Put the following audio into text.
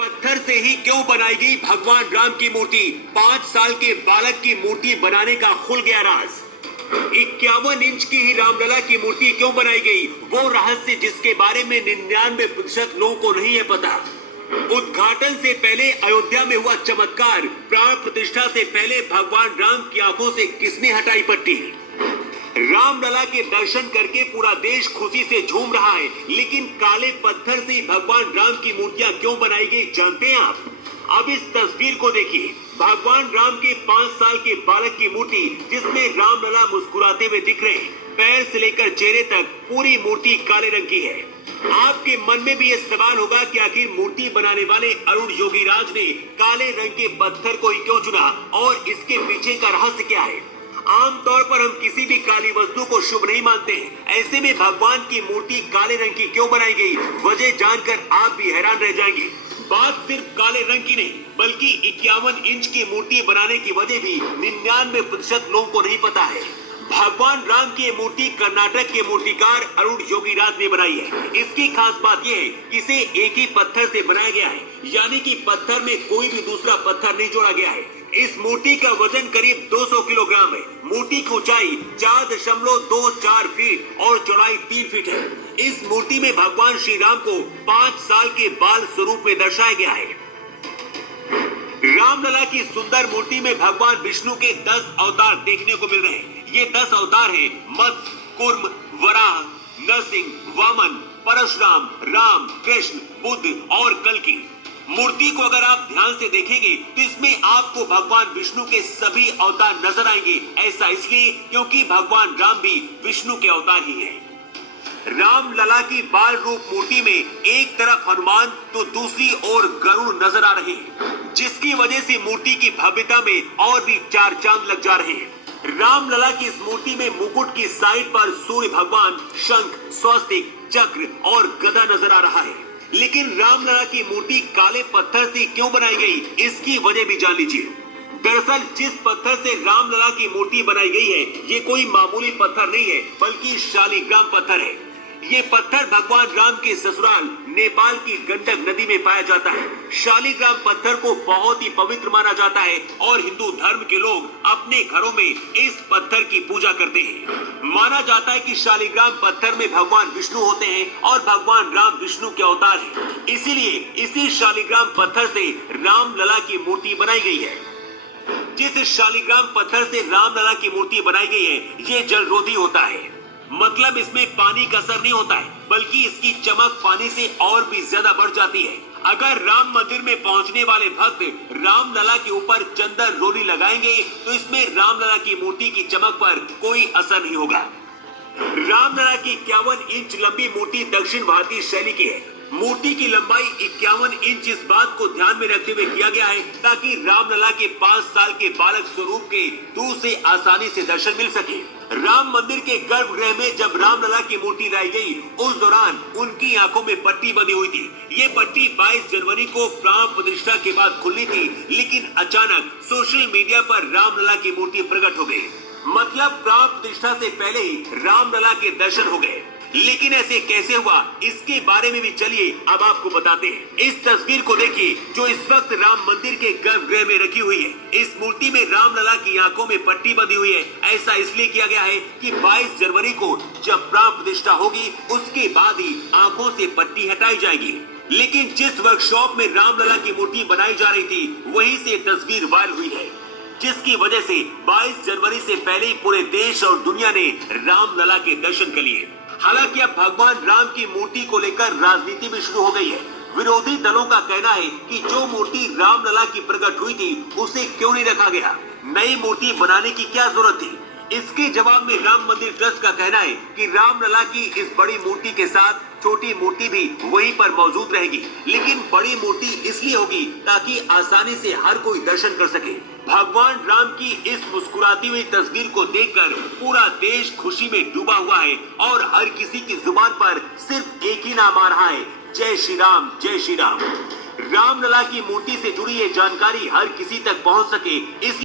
पत्थर से ही क्यों बनाई गई भगवान राम की मूर्ति? 5 साल के बालक की मूर्ति बनाने का खुल गया राज। 51 इंच की ही रामलला की मूर्ति क्यों बनाई गई? वो रहस्य जिसके बारे में 99% लोगों को नहीं है पता। उद्घाटन से पहले अयोध्या में हुआ चमत्कार, प्राण प्रतिष्ठा से पहले भगवान राम की आंखों से किसने हटाई पट्टी? रामलला के दर्शन करके पूरा देश खुशी से झूम रहा है, लेकिन काले पत्थर से भगवान राम की मूर्तियां क्यों बनाई गई जानते हैं आप? अब इस तस्वीर को देखिए। भगवान राम के 5 साल के बालक की मूर्ति जिसमें रामलला मुस्कुराते हुए दिख रहे हैं। पैर से लेकर चेहरे तक पूरी मूर्ति काले रंग की है। आपके मन में भी ये सवाल होगा कि आखिर मूर्ति बनाने वाले अरुण योगीराज ने काले रंग के पत्थर को ही क्यों चुना और इसके पीछे का रहस्य क्या है? आमतौर पर हम किसी भी काली वस्तु को शुभ नहीं मानते हैं। ऐसे में भगवान की मूर्ति काले रंग की क्यों बनाई गई, वजह जानकर आप भी हैरान रह जाएंगे। बात सिर्फ काले रंग की नहीं, बल्कि 51 इंच की मूर्ति बनाने की वजह भी 99% लोगों को नहीं पता है। भगवान राम की मूर्ति कर्नाटक के मूर्तिकार अरुण योगीराज ने बनाई है। इसकी खास बात यह है कि इसे एक ही पत्थर से बनाया गया है, यानी कि पत्थर में कोई भी दूसरा पत्थर नहीं जोड़ा गया है। इस मूर्ति का वजन करीब 200 किलोग्राम है। मूर्ति की ऊंचाई 4.24 फीट और चौड़ाई 3 फीट है। इस मूर्ति में भगवान श्री राम को 5 साल के बाल स्वरूप में दर्शाया गया है। रामलला की सुंदर मूर्ति में भगवान विष्णु के 10 अवतार देखने को मिल रहे हैं। ये 10 अवतार हैं मत्स्य, कूर्म, वराह, नरसिंह, वामन, परशुराम, राम, कृष्ण, बुद्ध और कल्कि। मूर्ति को अगर आप ध्यान से देखेंगे तो इसमें आपको भगवान विष्णु के सभी अवतार नजर आएंगे। ऐसा इसलिए क्योंकि भगवान राम भी विष्णु के अवतार ही हैं। रामलला की बाल रूप मूर्ति में एक तरफ हनुमान तो दूसरी ओर गरुड़ नजर आ रहे हैं, जिसकी वजह से मूर्ति की भव्यता में और भी 4 चांद लग जा रहे हैं। रामलला की इस मूर्ति में मुकुट की साइड पर सूर्य भगवान, शंख, स्वस्तिक, चक्र और गदा नजर आ रहा है। लेकिन रामलला की मूर्ति काले पत्थर से क्यों बनाई गई, इसकी वजह भी जान लीजिए। दरअसल जिस पत्थर से रामलला की मूर्ति बनाई गई है, ये कोई मामूली पत्थर नहीं है, बल्कि शालिग्राम पत्थर है। ये पत्थर भगवान राम के ससुराल नेपाल की गंडक नदी में पाया जाता है। शालिग्राम पत्थर को बहुत ही पवित्र माना जाता है और हिंदू धर्म के लोग अपने घरों में इस पत्थर की पूजा करते हैं। माना जाता है कि शालिग्राम पत्थर में भगवान विष्णु होते हैं और भगवान राम विष्णु के अवतार हैं। इसीलिए इसी शालिग्राम पत्थर से रामलला की मूर्ति बनाई गई है। जिस शालिग्राम पत्थर से रामलला की मूर्ति बनाई गई है, ये जलरोधी होता है। मतलब इसमें पानी का असर नहीं होता है, बल्कि इसकी चमक पानी से और भी ज्यादा बढ़ जाती है। अगर राम मंदिर में पहुंचने वाले भक्त रामलला के ऊपर चंदन रोली लगाएंगे तो इसमें रामलला की मूर्ति की चमक पर कोई असर नहीं होगा। रामलला की 51 इंच लंबी मूर्ति दक्षिण भारतीय शैली की है। मूर्ति की लंबाई 51 इंच इस बात को ध्यान में रखते हुए किया गया है ताकि रामलला के 5 साल के बालक स्वरूप के दूर से आसानी से दर्शन मिल सके। राम मंदिर के गर्भगृह में जब रामलला की मूर्ति लाई गई, उस दौरान उनकी आंखों में पट्टी बंधी हुई थी। ये पट्टी 22 जनवरी को प्राण प्रतिष्ठा के बाद खुलनी थी, लेकिन अचानक सोशल मीडिया पर रामलला की मूर्ति प्रकट हो गई। मतलब प्राण प्रतिष्ठा से पहले ही रामलला के दर्शन हो गए। लेकिन ऐसे कैसे हुआ, इसके बारे में भी चलिए अब आपको बताते हैं। इस तस्वीर को देखिए जो इस वक्त राम मंदिर के गर्भगृह में रखी हुई है। इस मूर्ति में रामलला की आंखों में पट्टी बंधी हुई है। ऐसा इसलिए किया गया है कि 22 जनवरी को जब प्राण प्रतिष्ठा होगी, उसके बाद ही आंखों से पट्टी हटाई जाएगी। लेकिन जिस वर्कशॉप में रामलला की मूर्ति बनाई जा रही थी, वहीं से तस्वीर वायरल हुई है, जिसकी वजह से 22 जनवरी से पहले ही पूरे देश और दुनिया ने रामलला के दर्शन कर लिए। हालांकि अब भगवान राम की मूर्ति को लेकर राजनीति भी शुरू हो गई है। विरोधी दलों का कहना है कि जो मूर्ति रामलला की प्रकट हुई थी, उसे क्यों नहीं रखा गया, नई मूर्ति बनाने की क्या जरूरत थी। इसके जवाब में राम मंदिर ट्रस्ट का कहना है कि रामलला की इस बड़ी मूर्ति के साथ छोटी मूर्ति भी वहीं पर मौजूद रहेगी, लेकिन बड़ी मूर्ति इसलिए होगी ताकि आसानी से हर कोई दर्शन कर सके। भगवान राम की इस मुस्कुराती हुई तस्वीर को देखकर पूरा देश खुशी में डूबा हुआ है और हर किसी की जुबान पर सिर्फ एक ही नाम आ रहा है, जय श्री राम, जय श्री राम। रामलला की मूर्ति से जुड़ी ये जानकारी हर किसी तक पहुंच सके, इस